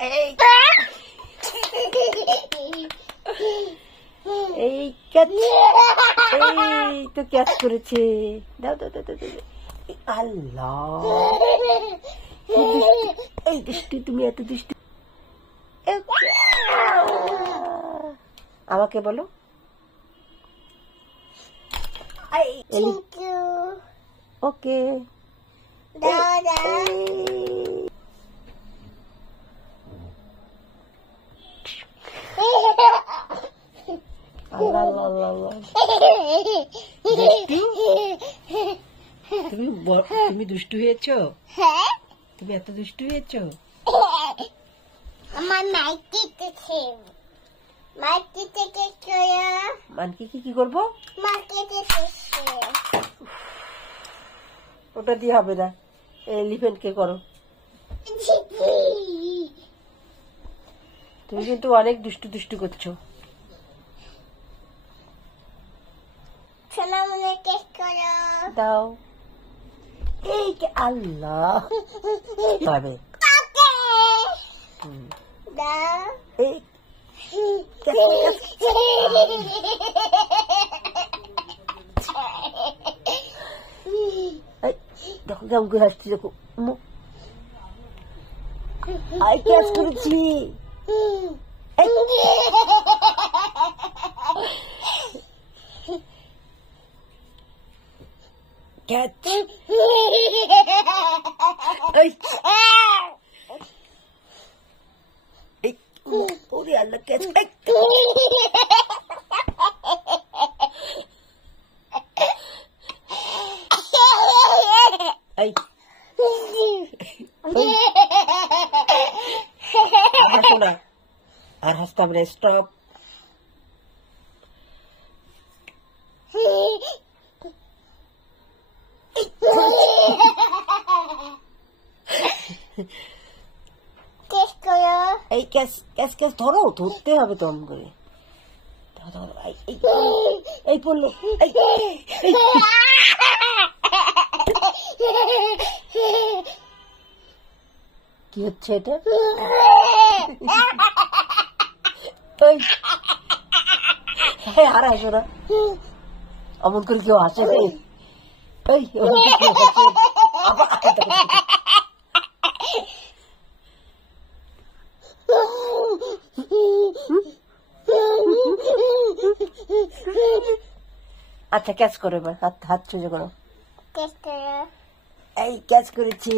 এই এই ক্যাচ, এই তো ক্যাচ করেছে। দাও দাও দাও দাও। আল্লাহ, এই দুষ্টু, তুমি এত দুষ্টু। আমাকে বলো। ওকে, তুমি দুষ্টু হয়েছো? তুমি এত দুষ্টু হয়েছো? আমার মানকি কি করবো? ওটা দিয়ে হবে না, এলিফ্যান্ট কে করো। তুমি কিন্তু অনেক দুষ্টু দুষ্টু করছো। দাও। এই আল্লাহ পাবে। এই দেখো কেমন করে হাসছি, দেখো। আই ক্যাচ করেছি। ক্যাচ। ওরে আল্লাহ, ক্যাচ। আর হাসতাম না, স্টপ। এই ক্যাচ ক্যাচ ক্যাচ ধরো, ধরতে হবে তো অমন করে। এই পড়লো। কি হচ্ছে এটা? আর আসো না, অমন করে কেউ আসে? আচ্ছা, ক্যাচ করো এবার, হাত সোজা করো। এই ক্যাচ করেছি।